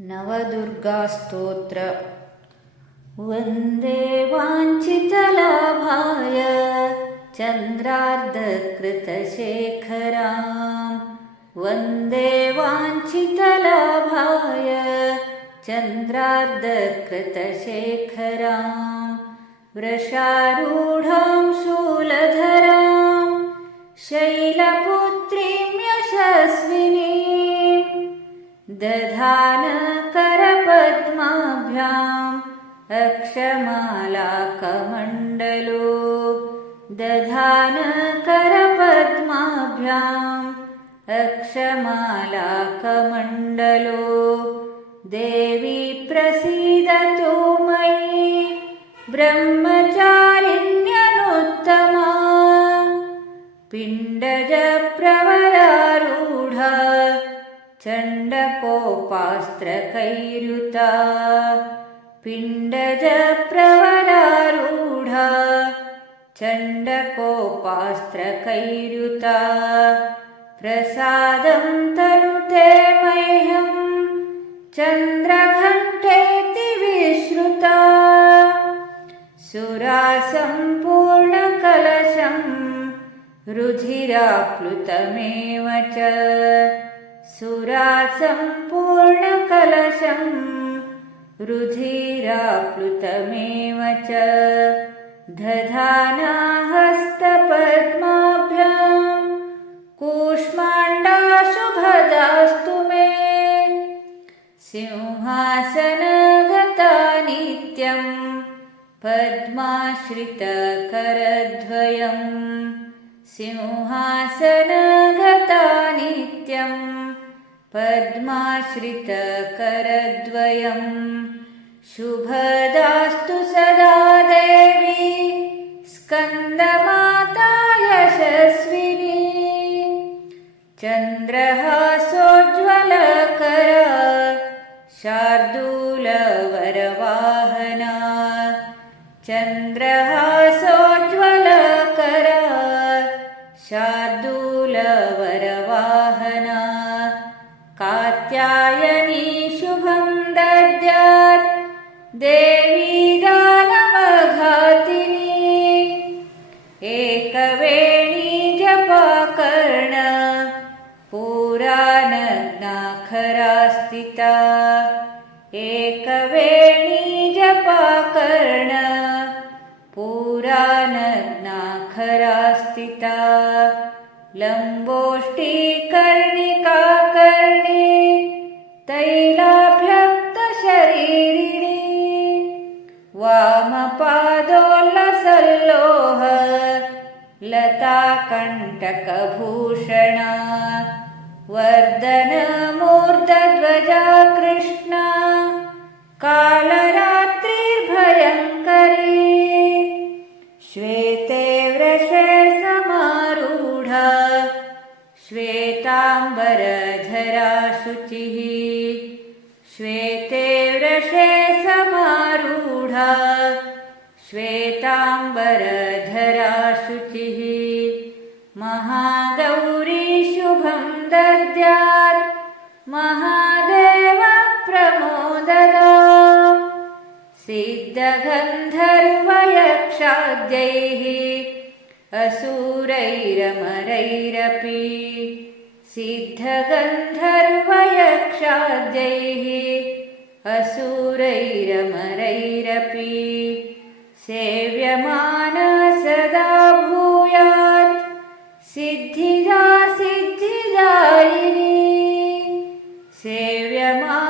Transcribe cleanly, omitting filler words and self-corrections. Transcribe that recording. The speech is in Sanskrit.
नवदुर्गास्तोत्र। वन्दे वाञ्छितलाभाय चन्द्रार्धकृतशेखराम्। वन्दे वाञ्छितलाभाय चन्द्रार्धकृतशेखराम्। वृषारूढां शूलधरां शैलपुत्रीं यशस्विनीं। दधानकरपद्माभ्याम् अक्षमालाकमण्डलो। दधानकरपद्माभ्याम् अक्षमालाकमण्डलो। देवी प्रसीदतु मयि ब्रह्मचारिण्यनुत्तमा। पिण्डजप्रवरारूढा चण्डकोपास्त्रकैर्युता। पिण्डजप्रवरारूढा चण्डकोपास्त्रकैर्युता। प्रसादं तनुते मह्यं चन्द्रघण्टेति विश्रुता। सुरासम्पूर्णकलशं रुधिराप्लुतमेव च। सुरासम्पूर्णकलशं रुधिराप्लुतमेव च। दधानाहस्तपद्माभ्यां कूष्माण्डाशुभदास्तु मे। सिंहासनगता नित्यं पद्माश्रितकरद्वयम्। सिंहासनगता नित्यं पद्माश्रितकरद्वयम्। शुभदास्तु सदा देवी स्कन्दमाता यशस्विनी। चन्द्रहासोज्ज्वलकरा शार्दूलवरवाहना। चन्द्रहासोज्ज्वलकरा शार्दूलवरवाहना। कात्यायनी शुभं दद्यात् देवी दानवघातिनी। एकवेणी जपाकर्ण पुरानग्नाखरा स्थिता। एकवेणी जपाकर्ण पुरानग्नाखरा स्थिता। लम्बोष्टिकर्णिकाकर्णी तैलाभ्यक्तशरीरिणी। वामपादोल्लसल्लोह लताकण्टकभूषणा। वर्धनमूर्धध्वजा कृष्णा कालरात्रिर्भयङ्करी। श्वेते वृषे समारूढा श्वेताम्बरधरा शुचिः। श्वेते वृषे समारूढा श्वेताम्बरधरा शुचिः। महागौरी शुभं दद्यात् महादेव प्रमोददा। सिद्धगन्धर्वयक्षाद्यैः असुरैरमरैरपि। सिद्धगन्धर्वयक्षाद्यैः असुरैरमरैरपि। सेव्यमाना सदा भूयात् सिद्धिदा सिद्धिदायिनी। सेव्यमाना